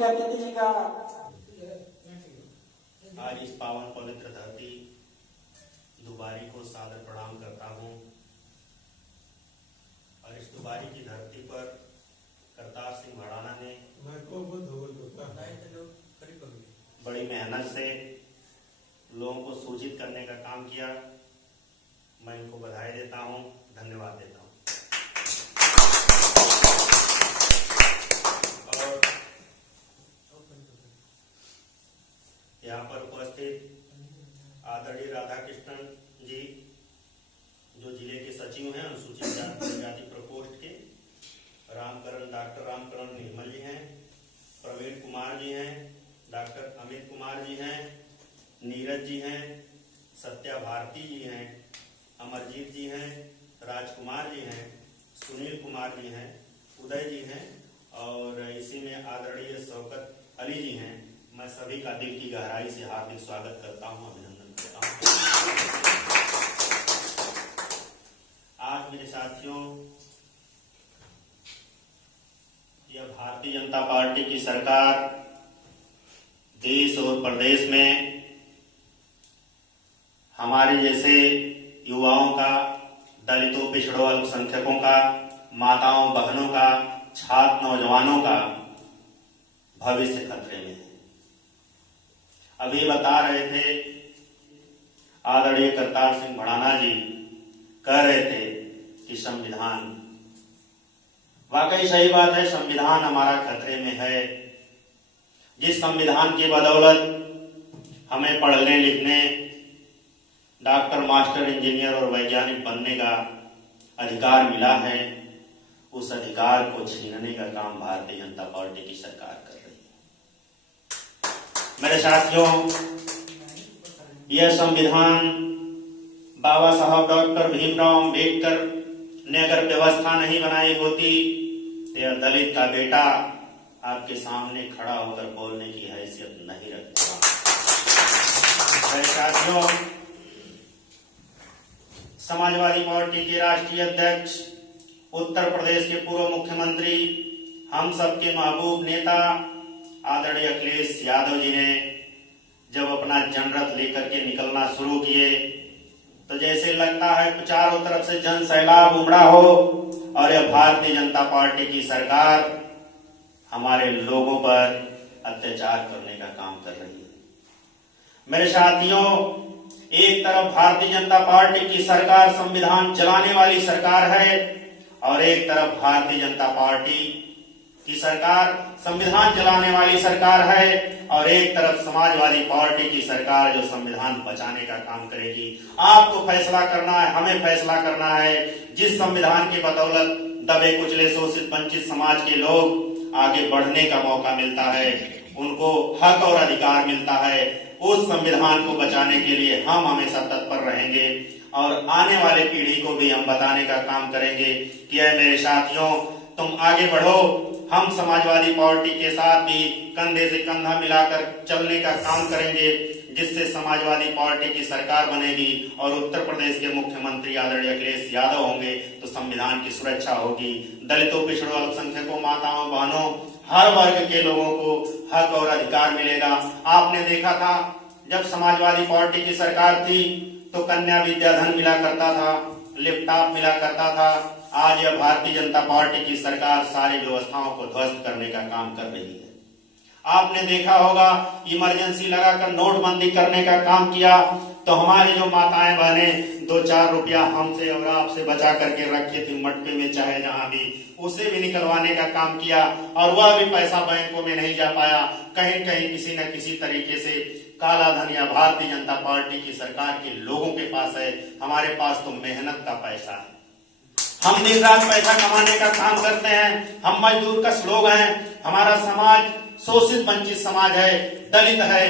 पुण्यतिथि जी का आज इस पावन पवित्र धरती दुबारी को सादर प्रणाम करता हूँ और इस दुबारी की धरती पर करतार सिंह भड़ाना ने बड़ी मेहनत से लोगों को सूचित करने का काम किया। मैं इनको बधाई देता हूँ, धन्यवाद देता हूँ। और यहाँ पर उपस्थित आदरणीय राधाकृष्णन जी जो जिले के सचिव हैं अनुसूचित जाति प्रकोष्ठ के, डॉक्टर रामकरण निर्मल जी हैं, प्रवीण कुमार जी हैं, डॉक्टर अमित कुमार जी हैं, नीरज जी हैं, सत्या भारती जी हैं, अमरजीत जी हैं, राजकुमार जी हैं, सुनील कुमार जी हैं, उदय जी हैं और इसी में आदरणीय शौकत अली जी हैं। मैं सभी का दिल की गहराई से हार्दिक स्वागत करता हूं, अभिनंदन करता हूं। आज मेरे साथियों, यह भारतीय जनता पार्टी की सरकार देश और प्रदेश में हमारे जैसे युवाओं का, दलितों, पिछड़ों, अल्पसंख्यकों का, माताओं, बहनों का, छात्र नौजवानों का भविष्य खतरे में है। अभी बता रहे थे आदरणीय करतार सिंह भड़ाना जी, कह रहे थे कि संविधान, वाकई सही बात है, संविधान हमारा खतरे में है। जिस संविधान की बदौलत हमें पढ़ने लिखने, डॉक्टर, मास्टर, इंजीनियर और वैज्ञानिक बनने का अधिकार मिला है, उस अधिकार को छीनने का काम भारतीय जनता पार्टी की सरकार कर रही है। मेरे साथियों, यह संविधान बाबा साहब डॉक्टर भीमराव अंबेडकर ने अगर व्यवस्था नहीं बनाई होती तो यह दलित का बेटा आपके सामने खड़ा होकर बोलने की हैसियत नहीं रखता। मेरे साथियों, समाजवादी पार्टी के राष्ट्रीय अध्यक्ष, उत्तर प्रदेश के पूर्व मुख्यमंत्री, हम सबके महबूब नेता आदरणीय अखिलेश यादव जी ने जब अपना जनरथ लेकर के निकलना शुरू किए तो जैसे लगता है चारों तरफ से जन सैलाब उमड़ा हो और यह भारतीय जनता पार्टी की सरकार हमारे लोगों पर अत्याचार करने का काम कर रही है। मेरे साथियों, एक तरफ भारतीय जनता पार्टी की सरकार संविधान जलाने वाली सरकार है और एक तरफ भारतीय जनता पार्टी की सरकार संविधान जलाने वाली सरकार है और एक तरफ समाजवादी पार्टी की सरकार जो संविधान बचाने का काम करेगी। आपको फैसला करना है, हमें फैसला करना है। जिस संविधान की बदौलत दबे कुचले शोषित वंचित समाज के लोग आगे बढ़ने का मौका मिलता है, उनको हक और अधिकार मिलता है, उस संविधान को बचाने के लिए हम हमेशा तत्पर रहेंगे और आने वाले पीढ़ी को भी हम बताने का काम करेंगे कि ऐ मेरे साथियों, तुम आगे बढ़ो। हम समाजवादी पार्टी के साथ भी कंधे से कंधा मिलाकर चलने का काम करेंगे, जिससे समाजवादी पार्टी की सरकार बनेगी और उत्तर प्रदेश के मुख्यमंत्री आदरणीय अखिलेश यादव होंगे तो संविधान की सुरक्षा होगी। दलितों, पिछड़ों, अल्पसंख्यकों, माताओं, बहनों, हर वर्ग के लोगों को हक और अधिकार मिलेगा। आपने देखा था जब समाजवादी पार्टी की सरकार थी तो कन्या विद्याधन मिला करता था, लैपटॉप मिला करता था। आज यह भारतीय जनता पार्टी की सरकार सारी व्यवस्थाओं को ध्वस्त करने का काम कर रही है। आपने देखा होगा इमरजेंसी लगाकर नोटबंदी करने का काम किया तो हमारी जो माताएं बहनें 2-4 रुपया हमसे और आपसे बचा करके रखी थी मटके में, चाहे जहां भी, उसे भी निकलवाने का काम किया और वह भी पैसा बैंकों में नहीं जा पाया। कहीं कहीं किसी न किसी तरीके से काला धन या भारतीय जनता पार्टी की सरकार के लोगों के पास है। हमारे पास तो मेहनत का पैसा है, हम दिन रात पैसा कमाने का काम करते हैं, हम मजदूर कश लोग हैं। हमारा समाज शोषित वंचित समाज है, दलित है,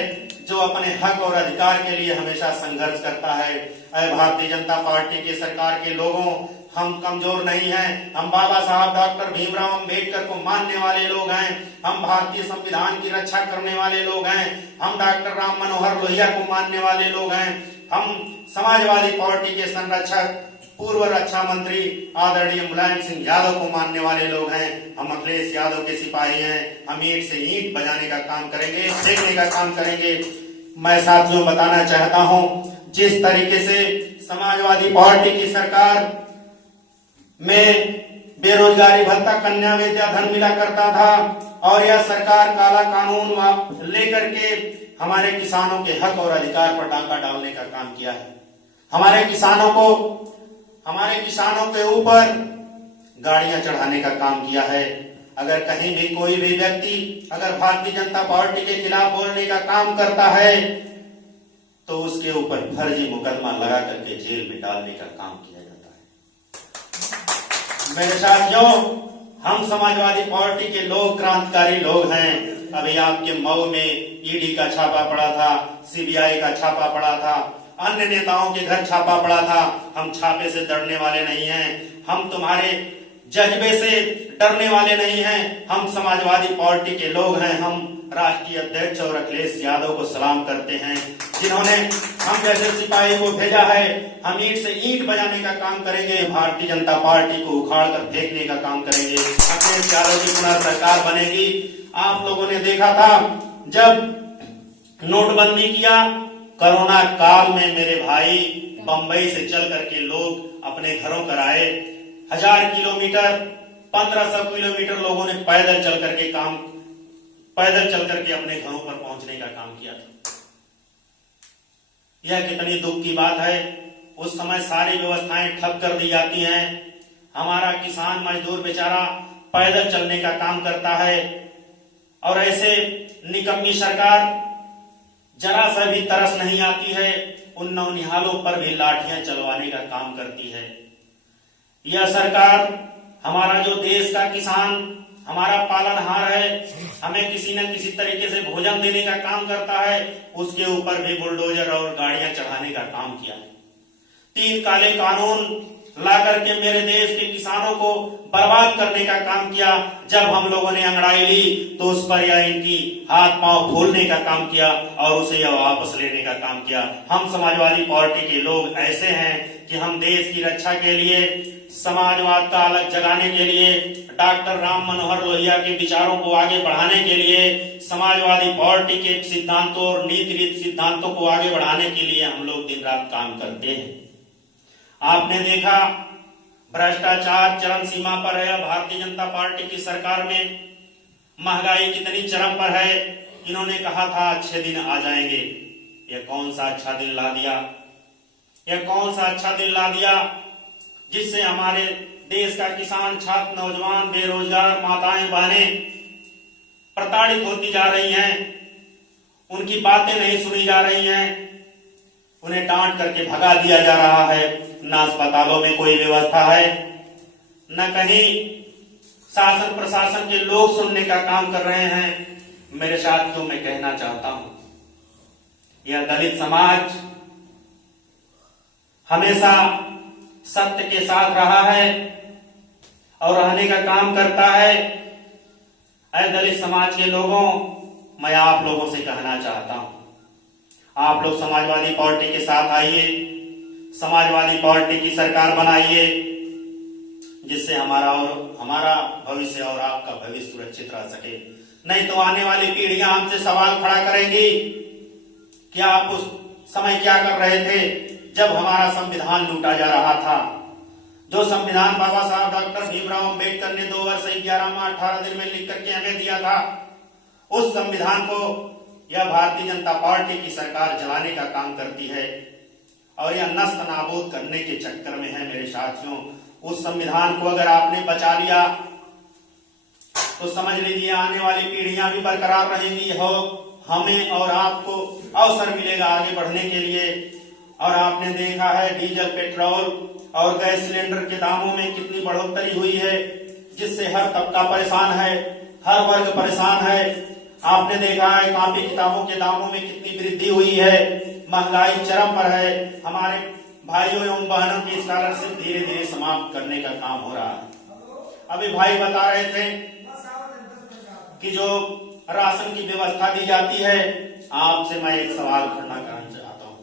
जो अपने हक और अधिकार के लिए हमेशा संघर्ष करता है। ऐ भारतीय जनता पार्टी की सरकार के लोगों, हम कमजोर नहीं हैं। हम बाबा साहब डॉक्टर भीमराव अंबेडकर को मानने वाले लोग हैं। हम भारतीय संविधान की रक्षा करने वाले लोग हैं। हम डॉक्टर राम मनोहर लोहिया को मानने वाले लोग हैं। हम समाजवादी पार्टी के संरक्षक पूर्व रक्षा मंत्री आदरणीय मुलायम सिंह यादव को मानने वाले लोग हैं। हम अखिलेश यादव के सिपाही हैं। हम ईंट से ईंट बजाने का काम करेंगे, फेंकने का काम करेंगे। मैं साथियों बताना चाहता हूं, जिस तरीके से समाजवादी पार्टी की सरकार में बेरोजगारी भत्ता, कन्या विद्याधन मिला करता था और यह सरकार काला कानून लेकर के हमारे किसानों के हक और अधिकार पर डाका डालने का काम किया है। हमारे किसानों के ऊपर गाड़ियां चढ़ाने का काम किया है। अगर कहीं भी कोई भी व्यक्ति अगर भारतीय जनता पार्टी के खिलाफ बोलने का काम करता है तो उसके ऊपर फर्जी मुकदमा लगा करके जेल में डालने का काम किया जाता है। मेरे साथियों, हम समाजवादी पार्टी के लोग क्रांतिकारी लोग हैं। अभी आपके मऊ में ईडी का छापा पड़ा था, सीबीआई का छापा पड़ा था, अन्य नेताओं के घर छापा पड़ा था। हम छापे से डरने वाले नहीं हैं। हम तुम्हारे जज्बे से डरने वाले नहीं हैं। हम समाजवादी पार्टी के लोग हैं। हम राष्ट्रीय अध्यक्ष और अखिलेश यादव को सलाम करते हैं, जिन्होंने हम जैसे सिपाही को भेजा है। हम ईंट से ईंट बजाने का काम करेंगे, भारतीय जनता पार्टी को उखाड़ कर फेंकने का काम करेंगे। अखिलेश यादव की पुनः सरकार बनेगी। आप लोगों ने देखा था जब नोटबंदी किया, कोरोना काल में मेरे भाई बंबई से चल करके लोग अपने घरों पर आए। 1000 किलोमीटर 1500 किलोमीटर लोगों ने पैदल चल करके अपने घरों पर पहुंचने का काम किया था। यह कितनी दुख की बात है। उस समय सारी व्यवस्थाएं ठप कर दी जाती हैं। हमारा किसान मजदूर बेचारा पैदल चलने का काम करता है और ऐसे निकम्मी सरकार जरा सा भी तरस नहीं आती है। उन नौनिहालों पर भी लाठियां चलवाने का काम करती है। यह सरकार हमारा जो देश का किसान, हमारा पालनहार है, हमें किसी न किसी तरीके से भोजन देने का काम करता है, उसके ऊपर भी बुलडोजर और गाड़ियां चढ़ाने का काम किया है। 3 काले कानून ला करके मेरे देश के किसानों को बर्बाद करने का काम किया। जब हम लोगों ने अंगड़ाई ली तो उस पर या इनकी हाथ पांव खोलने का काम किया और उसे यह वापस लेने का काम किया। हम समाजवादी पार्टी के लोग ऐसे हैं कि हम देश की रक्षा के लिए, समाजवाद का अलग जगाने के लिए, डॉक्टर राम मनोहर लोहिया के विचारों को आगे बढ़ाने के लिए, समाजवादी पार्टी के सिद्धांतों और नीति सिद्धांतों को आगे बढ़ाने के लिए हम लोग दिन रात काम करते हैं। आपने देखा भ्रष्टाचार चरम सीमा पर है। भारतीय जनता पार्टी की सरकार में महंगाई कितनी चरम पर है। इन्होंने कहा था अच्छे दिन आ जाएंगे। यह कौन सा अच्छा दिन ला दिया? यह कौन सा अच्छा दिन ला दिया जिससे हमारे देश का किसान, छात्र, नौजवान, बेरोजगार, माताएं, बहनें प्रताड़ित होती जा रही हैं। उनकी बातें नहीं सुनी जा रही हैं। उन्हें डांट करके भगा दिया जा रहा है। न अस्पतालों में कोई व्यवस्था है, न कहीं शासन प्रशासन के लोग सुनने का काम कर रहे हैं। मेरे साथियों, मैं कहना चाहता हूं, यह दलित समाज हमेशा सत्य के साथ रहा है और रहने का काम करता है। ऐ दलित समाज के लोगों, मैं आप लोगों से कहना चाहता हूं, आप लोग समाजवादी पार्टी के साथ आइए, समाजवादी पार्टी की सरकार बनाइए, जिससे हमारा भविष्य और आपका भविष्य सुरक्षित रह सके। नहीं तो आने वाली पीढ़ियां हमसे सवाल खड़ा करेंगी कि आप उस समय क्या कर रहे थे जब हमारा संविधान लूटा जा रहा था। जो संविधान बाबा साहब डॉक्टर भीमराव अंबेडकर ने 2 वर्ष 11 माह 18 दिन में लिख करके हमें दिया था, उस संविधान को यह भारतीय जनता पार्टी की सरकार जलाने का काम करती है और यह नष्ट नाबूद करने के चक्कर में है। मेरे साथियों, उस संविधान को अगर आपने बचा लिया तो समझ लीजिए आने वाली पीढ़ियां भी बरकरार रहेंगी हो, हमें और आपको अवसर मिलेगा आगे बढ़ने के लिए। और आपने देखा है डीजल, पेट्रोल और गैस सिलेंडर के दामों में कितनी बढ़ोतरी हुई है, जिससे हर तबका परेशान है, हर वर्ग परेशान है। आपने देखा है कॉपी किताबों के दामों में कितनी वृद्धि हुई है, महंगाई चरम पर है। हमारे भाइयों एवं बहनों की स्कॉलरशिप धीरे धीरे समाप्त करने का काम हो रहा है। अभी भाई बता रहे थे कि जो राशन की व्यवस्था दी जाती है, आपसे मैं एक सवाल करना चाहता हूं।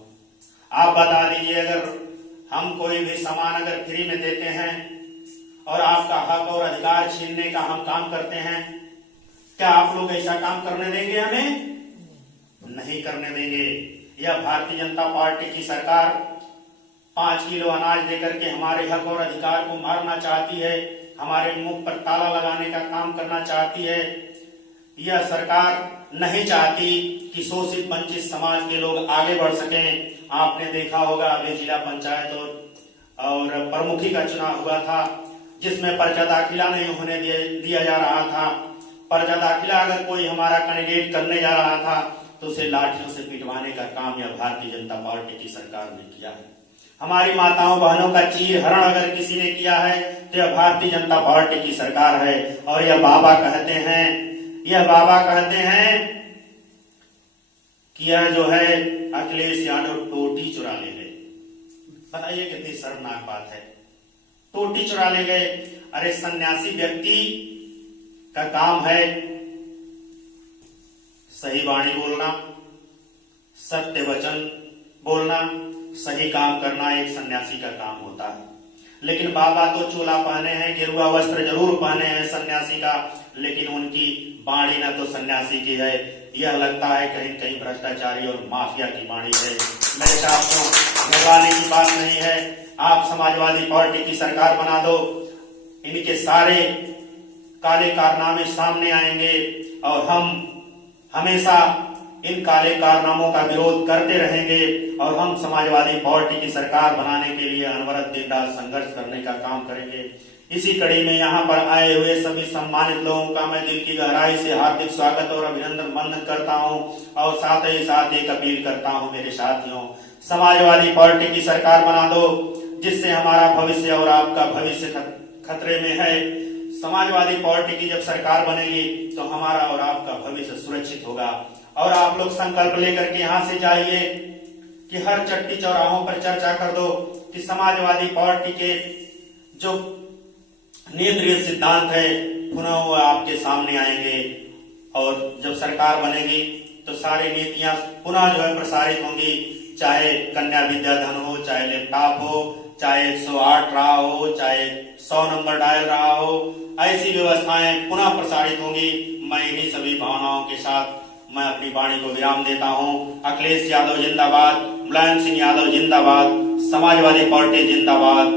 आप बता दीजिए, अगर हम कोई भी सामान अगर फ्री में देते हैं और आपका हक और अधिकार छीनने का हम काम करते हैं, क्या आप लोग ऐसा काम करने देंगे? हमें नहीं करने देंगे। यह भारतीय जनता पार्टी की सरकार 5 किलो अनाज देकर के हमारे हक और अधिकार को मारना चाहती है, हमारे मुंह पर ताला लगाने का काम करना चाहती है। यह सरकार नहीं चाहती कि शोषित वंचित समाज के लोग आगे बढ़ सकें। आपने देखा होगा अभी जिला पंचायत और प्रमुखी का चुनाव हुआ था, जिसमें पर्चा दाखिला नहीं होने दिया जा रहा था। पर्चा दाखिला अगर कोई हमारा कैंडिडेट करने जा रहा था तो उसे लाठियों से पिटवाने का काम यह भारतीय जनता पार्टी की सरकार ने किया है। हमारी माताओं बहनों का चीर हरण अगर किसी ने किया है तो यह भारतीय जनता पार्टी की सरकार है। और यह बाबा कहते हैं कि यह जो है अखिलेश यादव टोटी चुरा ले गए। बताइए कितनी शर्मनाक बात है, टोटी चुरा ले गए। अरे सन्यासी व्यक्ति का काम है सही वाणी बोलना, सत्य वचन बोलना, सही काम करना एक सन्यासी का काम होता है। लेकिन बाबा तो चोला पहने हैं, गेरुआ वस्त्र जरूर पहने हैं सन्यासी का, लेकिन उनकी वाणी न तो सन्यासी की है, यह लगता है कहीं कहीं भ्रष्टाचारी और माफिया की वाणी है। मेरे साथियों, घबराने की बात नहीं है। आप समाजवादी पार्टी की सरकार बना दो, इनके सारे काले कारनामे सामने आएंगे और हम हमेशा इन काले कारनामों का विरोध करते रहेंगे और हम समाजवादी पार्टी की सरकार बनाने के लिए अनवरत दिन रात संघर्ष करने का काम करेंगे। इसी कड़ी में यहाँ पर आए हुए सभी सम्मानित लोगों का मैं दिल की गहराई से हार्दिक स्वागत और अभिनंदन वंदन करता हूँ और साथ ही साथ एक अपील करता हूँ मेरे साथियों, समाजवादी पार्टी की सरकार बना दो, जिससे हमारा भविष्य और आपका भविष्य खतरे में है। समाजवादी पार्टी की जब सरकार बनेगी तो हमारा और आपका भविष्य सुरक्षित होगा। और आप लोग संकल्प लेकर के यहाँ से जाइए कि हर चट्टी चौराहों पर चर्चा कर दो कि समाजवादी पार्टी के जो नेतृत्व सिद्धांत है पुनः वो आपके सामने आएंगे और जब सरकार बनेगी तो सारी नीतियां पुनः जो है प्रसारित होंगी, चाहे कन्या विद्याधन हो, चाहे लैपटॉप हो, चाहे 108 रहा हो, चाहे 100 नंबर डायल रहा हो, ऐसी व्यवस्थाएं पुनः प्रसारित होंगी। मैं इन्हीं सभी भावनाओं के साथ मैं अपनी वाणी को विराम देता हूं। अखिलेश यादव जिंदाबाद, मुलायम सिंह यादव जिंदाबाद, समाजवादी पार्टी जिंदाबाद।